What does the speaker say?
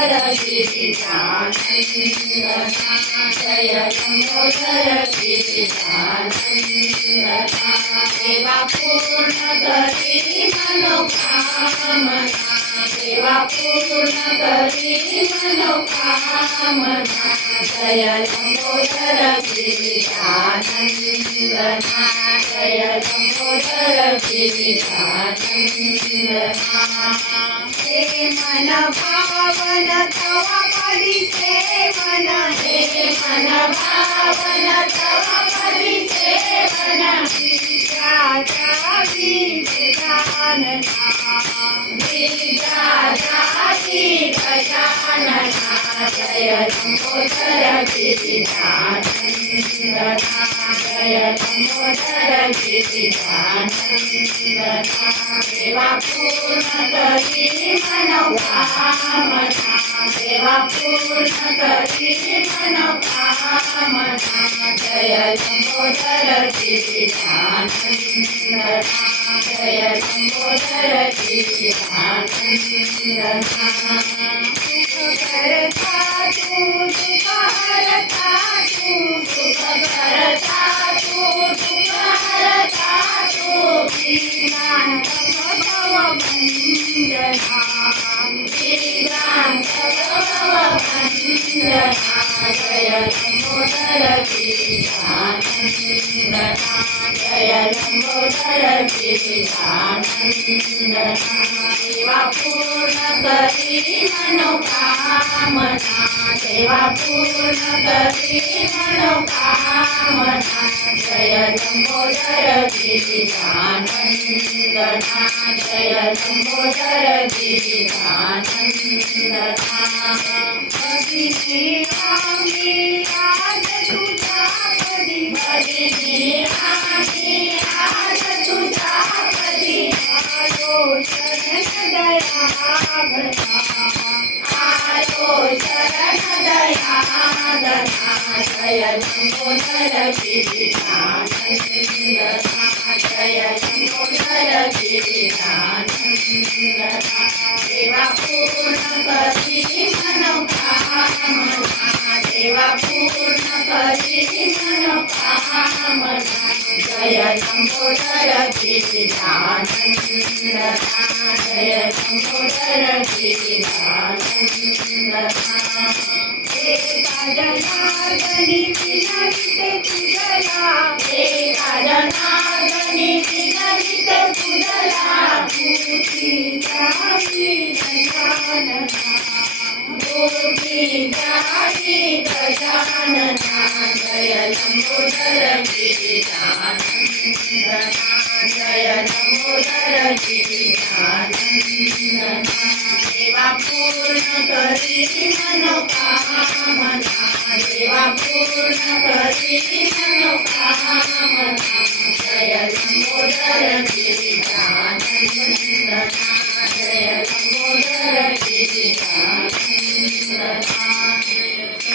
लंबोदर गिरिजानंदना जय लंबोदर गिरिजानंदना सेवा पूर्ण करी मनोकामना सेवा पूर्ण करी मनोकामना जय लंबोदर गिरिजानंदना जय लंबोदर गिरिजानंदना हे मन भावन तव परिसेवन हे मन भावन तव परिसेवन विद्यादायी गजानना विद्यादायी गजानना जय लंबोदर गिरिजानंदना जय लंबोदर गिरिजानंदना सेवा पूर्ण करी मनोकामना सेवा पूर्ण करी मनोकामना जय लंबोदर गिरिजानंदना जय लंबोदर गिरिजानंदना सुख करता तू दुख हरता तू सुख करता तू दुख हरता तू वीरांत भव वंदना वीरांत भव वंदना जय लंबोदर गिरिजानंदना जय लंबोदर गिरिजानंदना सेवा पूर्ण करी मनोकामना सेवा पूर्ण करी मनोकामना जय लंबोदर गिरिजानंदना जय लंबोदर गिरिजानंदना भगिनी आम्ही आज तुझ्या पदी भगिनी आम्ही आज तुझ्या पदी आलो शरण दया घना आलो शरण दया घना जय लंबोदर गिरिजानंदना जय लंबोदर गिरिजानंदना सेवा पूर्ण करी मनोकामना सेवा पूर्ण करी मनोकामना जय लंबोदर गिरिजानंदना जय लंबोदर गिरिजानंदना हे जनार्दनी